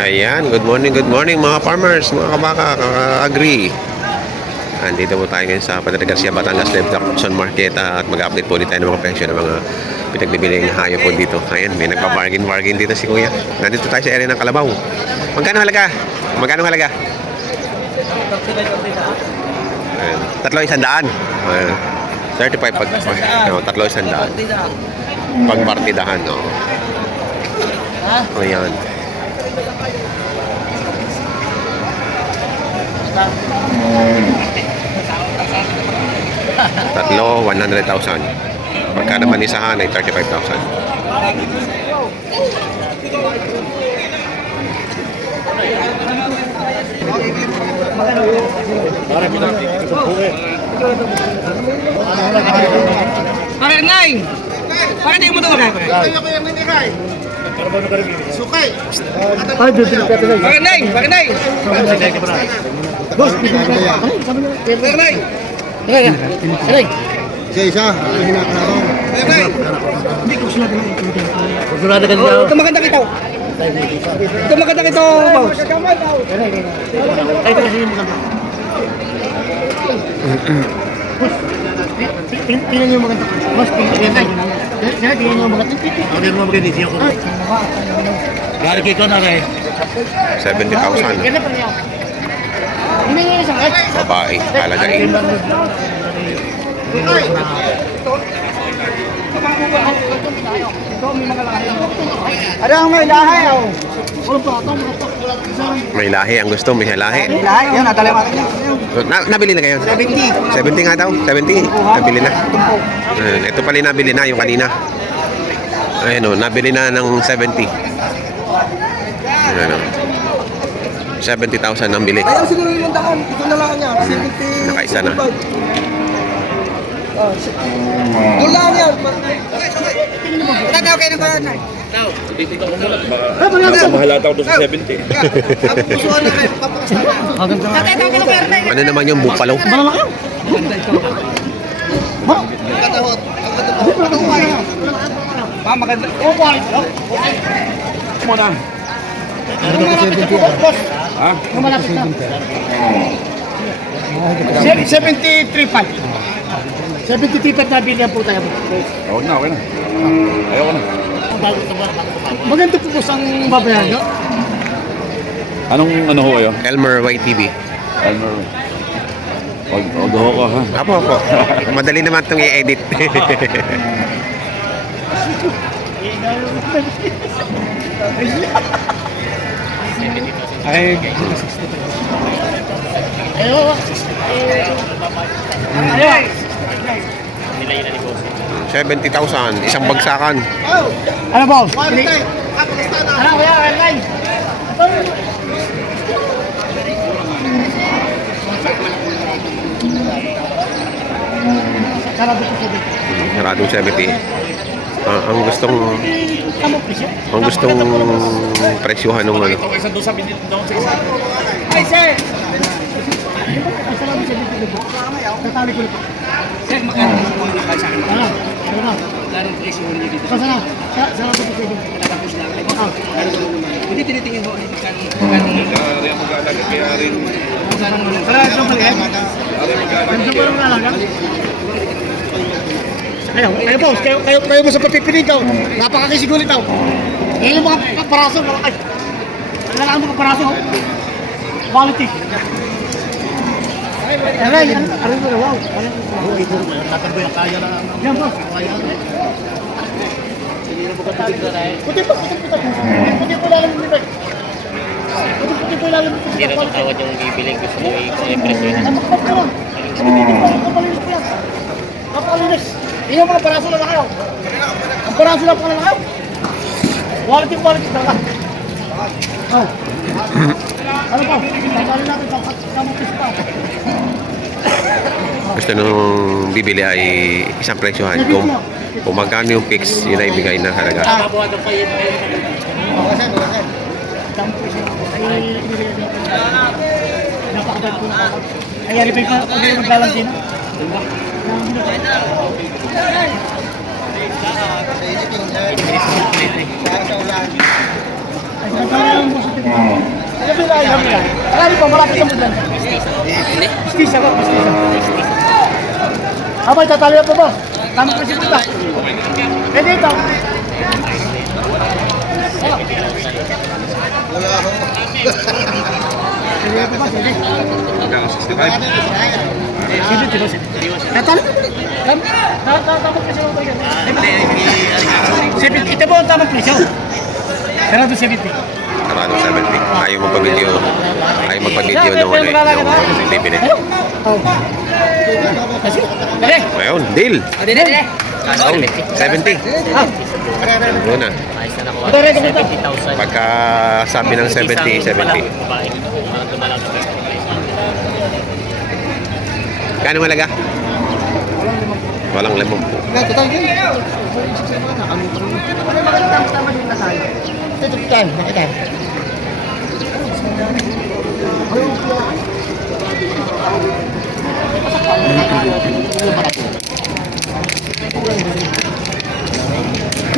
Ayan, good morning mga farmers, mga kabaka, kaka-agri. Andito po tayo ngayon sa Padre Garcia, Batangas Livestock Auction Market at mag-update po dito tayo ng mga presyo ng mga pinagbibiling hayop po dito. Ayan, may nagpa-bargain dito si Kuya. Nandito tayo sa area ng Kalabaw. Magkano halaga? Magkano halaga? Ayan, 300. Ayan, 35 pag no, 300. Pagpartidahan, no. Ayan. Tatlo, 100,000. Pagka naman isahan ay 35,000. Bakit nai? Bakit hindi mo ito magkakay? Sukay! Bakit nai? Bakit nai? Bakit nai? Isa, hinakarong. Hindi ko sulada ka niya. Ito maganda kita. Ito maganda kita, boss. Ito kasi yung maganda. Tingnan niyo maganda. Boss, tingnan niyo maganda. Tingnan mo maganda siya ko. Gari kay ko na rin. 70,000. Babae, halagain. Ada ang may lahi oh. May lahi ang gusto, may lahi. May lahi, yun natalaman niya. Nabili na kayo? 70. 70 nga daw, 70. Nabili na. Ito pala nabili na yung kanina. Ayun o, nabili na ng 70. Ayun o. 70,000 ang bili. Ayaw siguro yung daan. Ito na lang niya. 70. Nakaisa na. Doon lang yan. Tataw kayo ng bayan na. Mahalata ko doon sa 70. Pusuan na kayo. Papakasama. Ano naman yung buffalo? Katahot. Maganda. Muna. Ha? 73.5. 73.5 na bilyan po tayo. Okay na, okay na. Ayoko na. Maganda po po ang babayan nyo. Anong ano ho kayo? Elmer YTV. Elmer. Wag ho ko ha. Apo. Madali naman itong i-edit. Ay, ayo. 70,000, isang bagsakan. Ano ba? Ano kuya, online. Saradong 70. Ang gustong presyuhan ng ano. Ay, sir. Tatali ko lang. Sir, magkano mo ang sa akin? Ano? Larong presyo niyo dito. Sana. Sana po pwede. Tapos lang. Hindi tinitingin ko magkano. Kaya mag-aalaga kaya rin. Sana ito pala eh. Ano ba ang alaga? Kayo boss, kayo mo sa pagpipiling ka. Napakakisigulit daw. Yan yung mga kaparaso. Ay, wala lang mga kaparaso. Quality. Aray, aray mo na, wow. Tatamboy ang kaya na. Yan boss. Puti po lalim mo nito. Puti po lalim mo nito. Hindi na matawad yung bibiling gusto mo i-presyo na. Ay, makapag ko lang. Kapalinis ko yan. Kapalinis. Yung mga paraso lang kayo. Ang paraso lang pala kayo. Quality talaga. Oh. Ano pa? Tanggalin natin kamutis pa. Gusto nung bibili ay isang presyohan. Kung magkano yung fix, yun ay bigay ng halaga. Napakagad po na. Ay, alipin ko maglalang din. Ay, Sabi na. Akali pa, malapit ka mo dyan. Stisa ba? Stisa. Abay, tatali na po ba? Tamang kasi punta. Eh, dito. Sige po ba? Sige. Sige, tiro. Tatali na po. Tamang kasi mo ba yan? 70. Ito po ang tamang presyo. Sarado 70. Sarado 70. Ayaw magpa-video. Ayaw magpa-video nung ano yung bibili. Oh. Kasi, dali. Ayun, deal. Dali. Ayun, 70. Ah. Ano na. Ayos na nakuha. Ito rin, ito. 70,000. Pagka sabi ng 70, 70. Kano malaga? Walang lemon po. Ito tayo din. Ito tayo, nakita.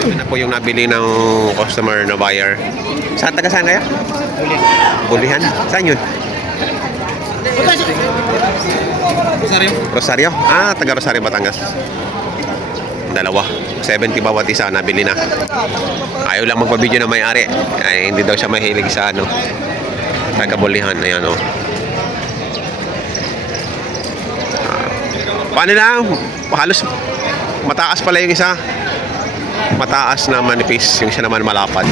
Ano po yung nabili ng customer na buyer? Saan, taga saan kaya? Bulihan. Saan yun? Rosario? Ah, taga Rosario, Batangas. Dalawa. 70 bawat isa, nabili na. Ayaw lang magpa-video na may-ari. Ay, hindi daw siya mahilig sa ano. Taga Bulihan. Ayan, oh. Paano lang? Halos mataas pala yung isa. Mataas na manipis. Yung isa naman malapad.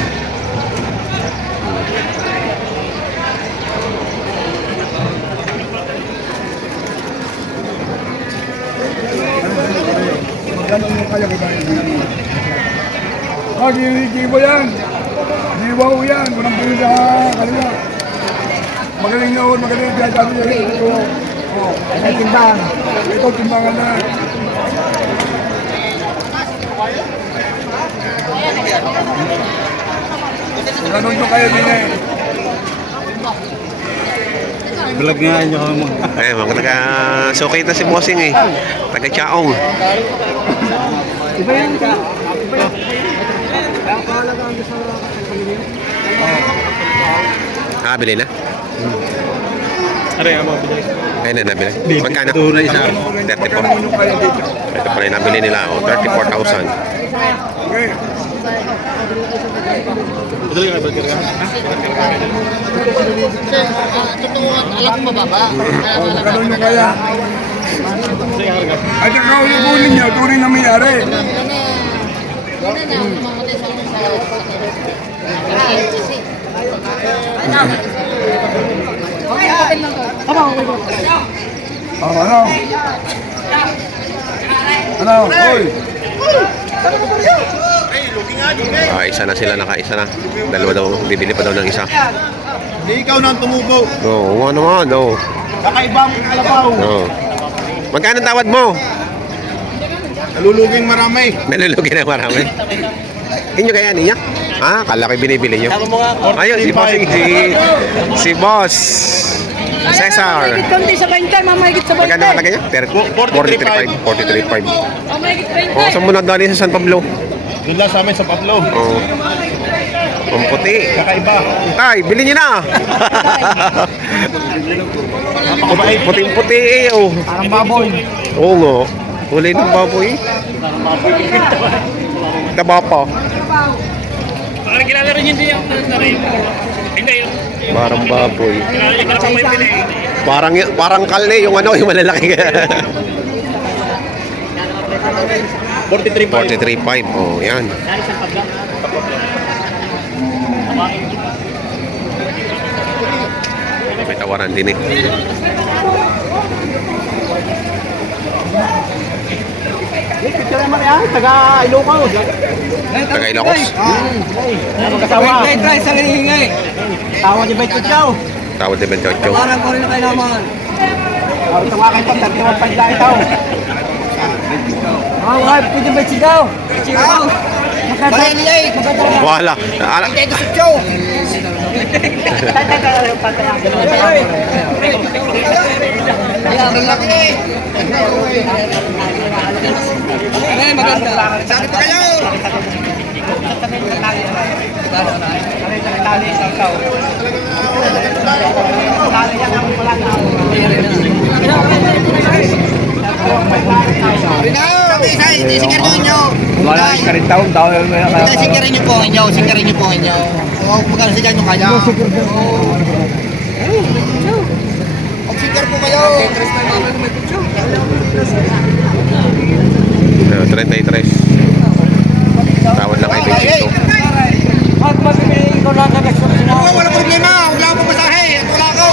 Oh, gibo yan. Gibo yan. Walang pili sa kanila. Magaling na ako, magaling na sabi niya. Ito, oh, Ay, timbang. ito timbangan na. Ganun nyo kayo din eh. Vlog nga nyo kami mo. Eh, mga taga sukay na si Bossing eh. Taga Chaong. Iba yan. Ah, bili na? Ano yung mga pinag? Ayun na, nabili. Magkano? Ito na isa. 34. Nyo kayo dito. Ito pala yung nabili nila. Oh, 34,000. Okay. Madali ka, balik ka. Alam mo mababa. Oh, ganun nyo kaya. At ikaw yung kunin niya, turing na mayari. Oh, ano? Ano? Oy! Ah, isa na sila, nakaisa na. Dalawa daw, bibili pa daw ng isa. Hindi ikaw nang tumubo. Oo, ano naman, oo. Kakaiba mo yung kalabaw. Oo. Magkano tawad mo? Naluluging marami. Nalulugi na marami. Inyo kaya niya? Ah, kala ko binibili nyo. Ayun, si Bossing, si Boss. Cesar. Kundi sa 20, mamahigit sa 20. Magkano kalagay niya? 43.5. 43.5. Mamahigit 20. Oh, saan mo nadali sa San Pablo? Doon lang sa amin sa Pablo. Oh. Ang puti. Kakaiba. Tay, bilhin niyo na. Puting-puti eh, oh. Parang baboy. Oo nga. Huli ng baboy. Taba pa. Parang kilala rin hindi yung hindi yung Parang baboy. kilala yung Parang kalne, yung ano, yung malalaki. 43.5. 43.5. Oh, yan. May tawaran din eh. Picture naman yan, taga Ilocos. Taga Ilocos. Magkasawa. Try sa hingay. Tawa ni Beto Chow. Tawad ni 28. Parang ko rin na kailangan. Ito nga kayo pag tatliwan pa dyan ito. Wala, pwede ba sigaw? Sigaw. Makadalay. Wala. Hindi gusto Chow. Maganda. Sabi pa kayo. Wala ka rin taon, taon na kaya. Singkarin niyo po ang inyo, singkarin niyo po ang inyo. O, magkano sigarin niyo kaya? Mag-singer po kayo. 33. Tawad lang kay Benchito. Oo, wala problema. Wala akong masahe. Wala ako.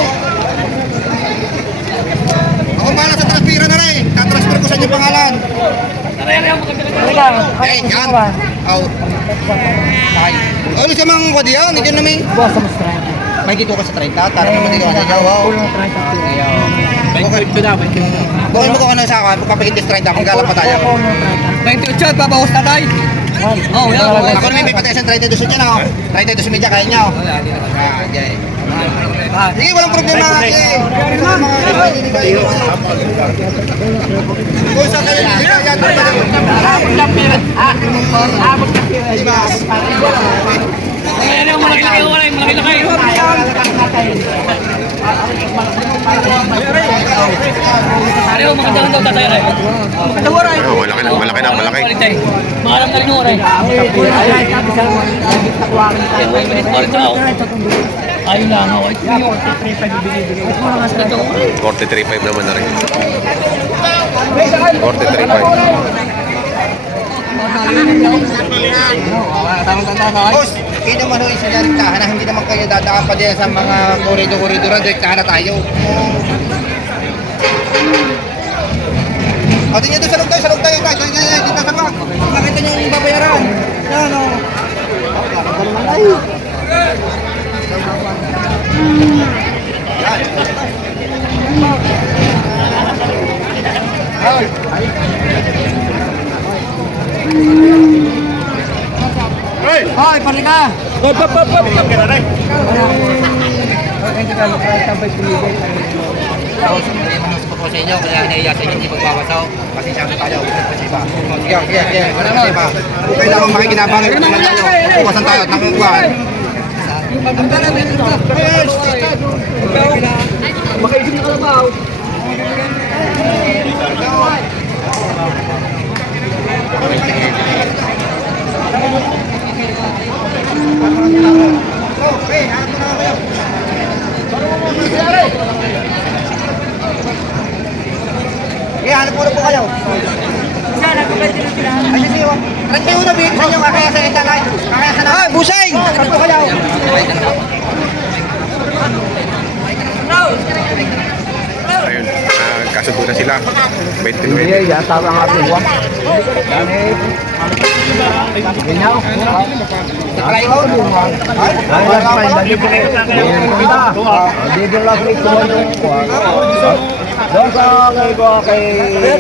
Ako bahala sa transfera na rin. Tatransfer ko sa inyong pangalan. Eh, yan. Aw. Ano siya mga kodi yan? Hindi namin. May gito ka sa 30. Tara naman dito ka na dyan. Wow. Bukal mo ko ano sa akin. Pagkapagindis 30 ako. Magkala pa tayo. 28, babawas na tayo. Oh, yan. Ako naman may patay sa 32 niya na. 32 media kaya niyo. Sige, walang problema. Kung sa kayo, yan. Ayan yung malaki-laki, malaki-laki. Ano, magandang daw tatay rin. Malaki na. Mahalang na rin yung oray. Ayun lang ako. 43.5 naman na rin. 43.5. Boss, hindi naman ho isinyaliktahan na hindi naman kayo dadaan pa din sa mga korido-koridoran. Direktahan na tayo. O, tingnan doon, sa loob tayo. Dito sa bag. Makita niyo yung babayaran. Yan, o. Hoy, palika! Ako sa inyo, kaya naiya sa inyo hindi magbabasaw. Kasi sabi tayo, kasi ba? Sige. Okay lang, makikinabangan ko naman tayo. Bukasan tayo at nakukuhaan. Makaisip ka lang ba? Hanap po kayo. Ay, sige, rente mo na bigit sa inyo, kakaya sa italay. Kakaya sa naman. Busay! Hanap po kayo. Ayun. Kasundo na sila. 20. Tama nga po.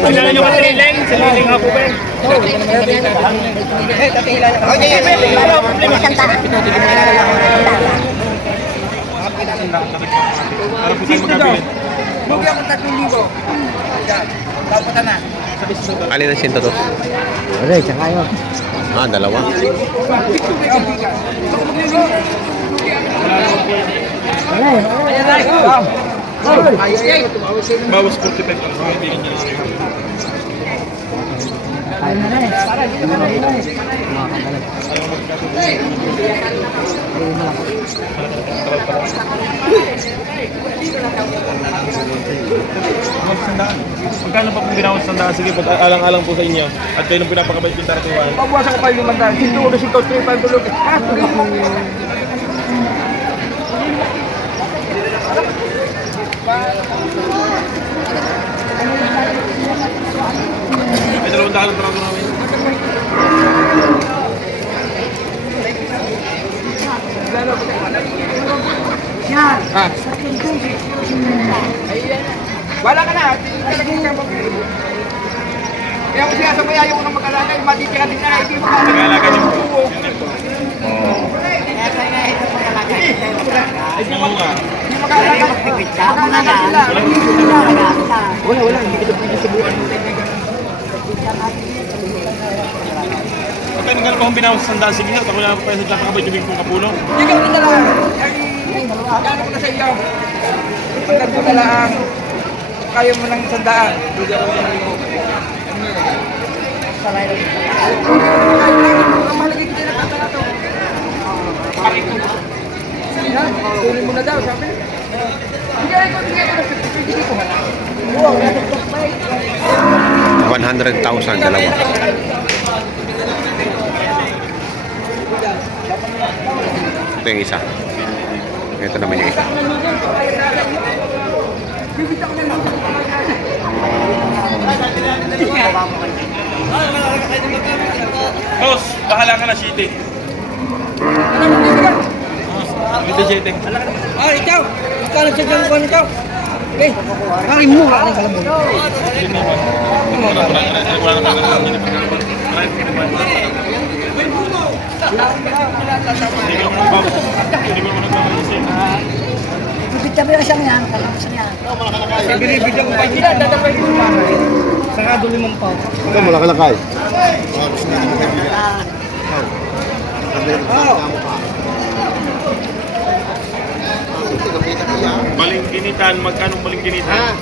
Kilala nyo ba sililing? Sililing ako ba? Lugi ako 3,000. Dapat na. Alin ang 102? Aray, tsaka yun. Dalawa. Bawas 45 ang bibigyan niya. Magkano pa kung ginawa sa sandaan? Sige, alang-alang po sa inyo. At kayo nung pinapakabay yung taratuan. Pagbuwasan ko pa yung mandan. Sinto ko na sinto, 3-5 tulog. May 200 ang trato namin. Wala ka na. Kaya kung sinasabay ayaw ko na mag-alagay, matitira din na. Hindi mo ka. Nag-aalaga niyo po. Ay, di mo nga. Hindi mag-alagay. Mag-alagay sila. Wala. Hindi kita pwede sa buwan. Technical ko kung binawas sa sige na. Ako lang pa sa kapabay tubig kong kapuno. Ikaw na lang. Gano'n ko na sa iyo. Pagkat mo na lang. Kaya mo ng sandaan. Malagay kita na kanta na to. Tuloy mo na daw, sabi. Bigay ko na 50 ko. 100,000 dalawa. Ito yung isa. Ito naman yung isa. Boss, bahala ka na, City. Ito, City. Ah, ikaw! Ikaw na siya dyan ko ikaw. Okay. Karin mo ka ng kalamon. Bibigyan mo lang siya niyan. Kalabas niya. Binibigyan ko pa sila. Dadapay ko pa. Sarado 5 pa. Ito, malaki-lakay. Balingkinitan, magkano balingkinitan?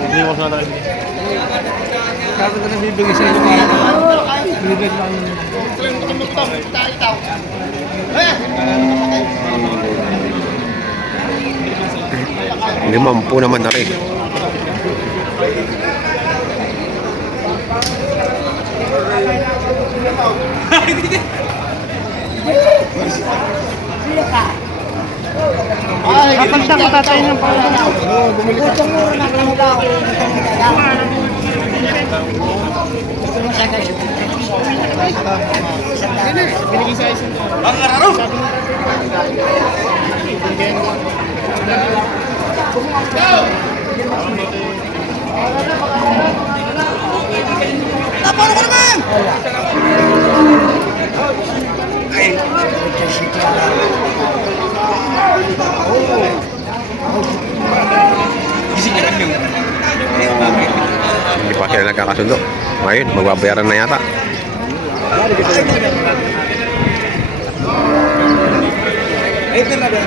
Hindi mo sana tayo. Sabi ko na bibigay sa inyo. Bibigay lang. 50 naman na rin. Kapagta ko tatay ng pangalaw. Gusto mo na pangalaw. Gusto mo siya guys. Binigay sa isang to. Ang araro! Tapos ko naman! Ay! Gising ka lang. Hindi pa sila nagkakasundo. Ngayon, magbabayaran na yata. Ito na ba?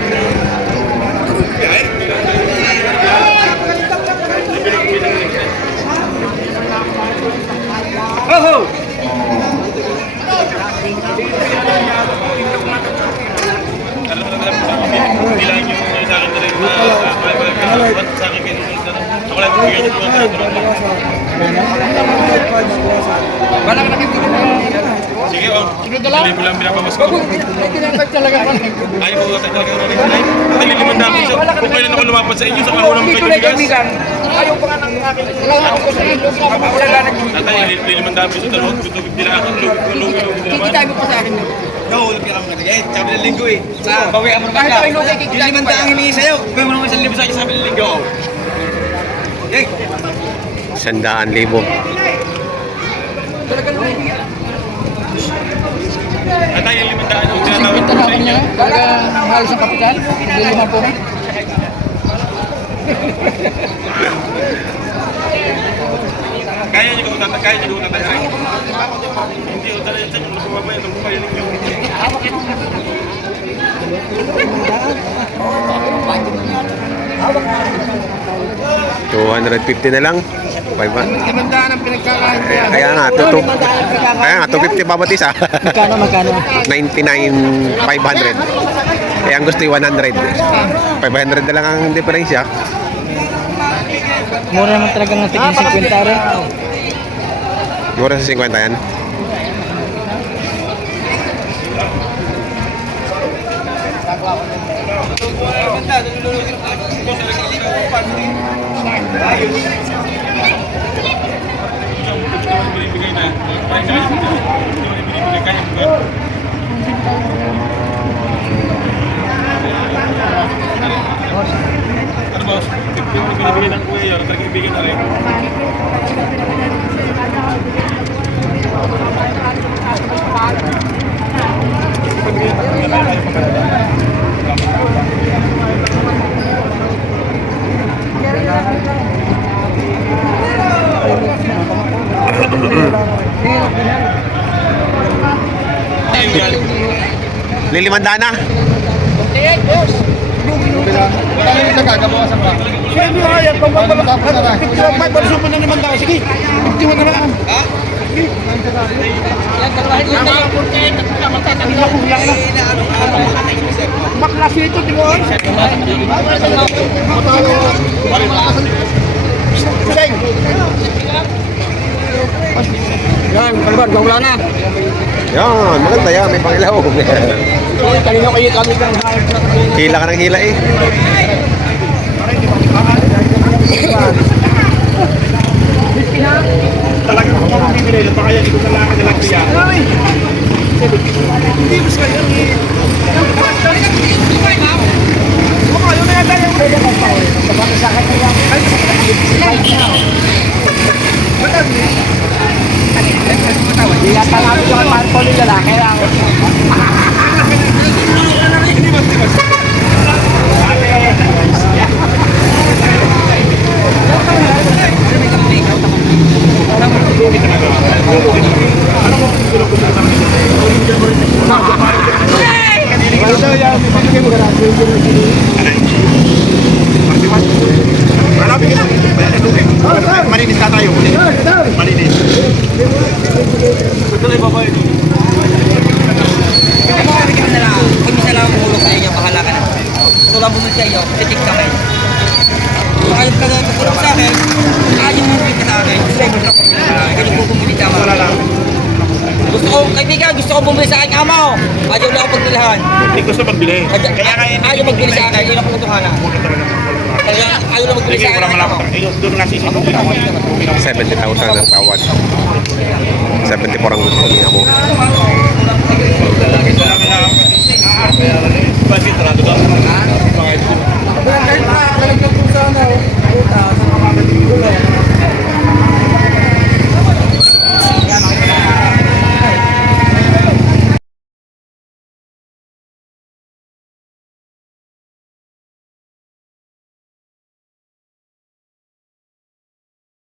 Ho-ho! Bilang yung sa akin na rin sa akin kayo. Ako lang bigyan nyo Wala ka nakikita mo. Sige, Hindi mo lang binabamas ko. Tinatag talaga kami. Ayaw ko talaga ng nililiman namin siya. Kung kailan ako lumapad sa inyo, sa kahunang Dito kayo na bigas. kaibigan. Ayaw pa nga ng aking. Wala ako sa ilo. Wala lang nag-ibig. Tatay, nililiman namin sa dalawang tubig bilakan. Lugi-lugi naman. Kikita mo pa sa akin. Nahulog ka naman agad. Sabi ng linggo eh. Sa bawian mo naman Kahit ka. ako ilugay, kikita Yung mo limang pa taang yan. hiningi sa'yo. Gawin mo naman 1,000 sa akin sabi ng linggo. Okay. 100,000. Talaga naman ibigay. Tatay, yung limandaan yung tinatawag Singkwenta ko na sa ako inyo. niya. Talaga mahal sa kapital. Hindi 5 na. Kaya niyo ko tatay, kaya niyo ko tatay. Hindi ko tatay sa inyo. Magpapabay, itong bumayan ninyo. 250 na lang. 500. Limandaan ang pinagkakain ko yan. Kaya nga, 250 bawat isa. Magkano, magkano? 99,500. Eh, ang gusto yung 100. 500 na lang ang diferensya. Mura naman talaga ng tigil 50 rin. Mura sa 50 yan. Binibigay na. Kaya niyo binibigay kaya mo. Ano boss? Binibigay ng kuya yun. Talagang ibigay na rin. Lilimandaan na. Siyempre nga yan, picture of 5, palusupan ng 5,000. Sige, picture na lang. Baklas ito, di mo? Yan, kalbar, wala na. Yan, maganda yan. May pangilaw. Kanina kayo kami kang Hila ka ng hila eh. Talagang kung ako bibili, baka yan, ito na lang ang nalang siya. hindi mo sa yan eh. Ayaw na yata yung pwede kang pao. Sabagay sa akin kaya. Hindi yata namin yung parpo ng lalaki lang. Malinis ka tayo. Malinis. Ito na ibabayad. Kung isa lang ang ulo sa inyo, bahala ka na. Ito lang bumili sa iyo, titik ka kayo. Baka yung pagkakatulog sa akin, ayaw mo bumili sa akin. Gusto mo lang ganyan po bumili sa akin. Gusto ko, kaibigan, gusto ko bumili sa aking ama. Ayaw lang ako pagbilihan. Hindi gusto magbili. Kaya kaya Ayaw magbili sa akin, yun ang putuhanan. Kaya ayaw lang magbili Sige, sa wala akin. malapit. Doon nga sisimukin ako. 70,000 ang tawad. 74 ang gusto niya mo. Bakit sarado ka?